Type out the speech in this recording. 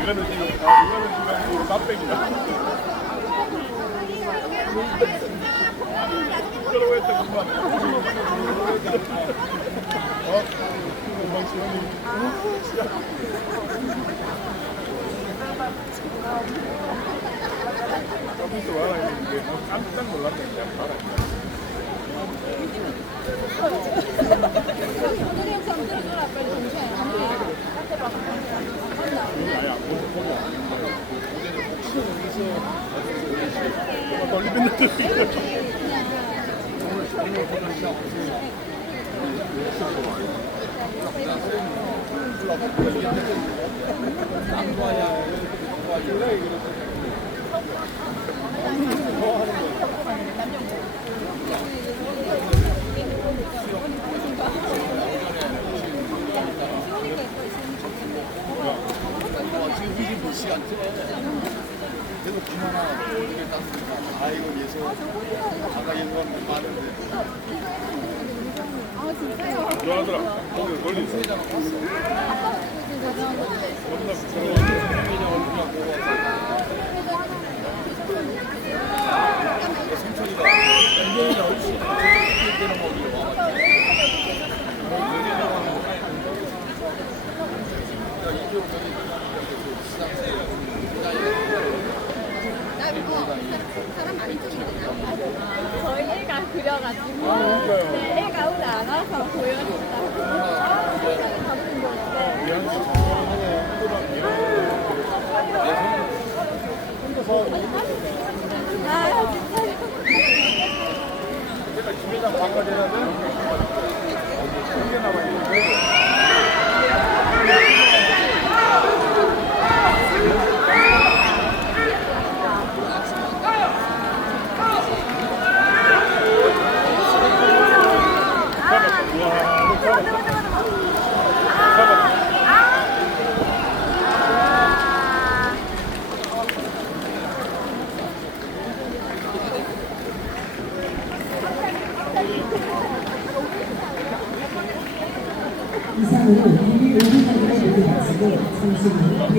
이거는 지금 아, 이거는 지금 깜짝 놀랐네 그냥 봐라. 오늘 이게 몇 시간째? 계속 비만하고 이렇게 땄으니까 아이고 예서 아까 영감 많은데 아 진짜요? 좋아하더라. 거기 걸리 있어. 겁나 부끄러워. 그냥 얼굴만 보고 성철이가 이게 얼씨 어떻게 되는 거기로 와 나 이거 사람 많이 찍는데 저희 애가 그려가지고 그러니까요. 네, 애가 오늘 안 와서 보여준다고 아, 세상에 바쁜. 정말하네. 아 진짜요? 제가 집에다 바꿔드려야 이상으로 2위 5위까지 모두 마치고 선수는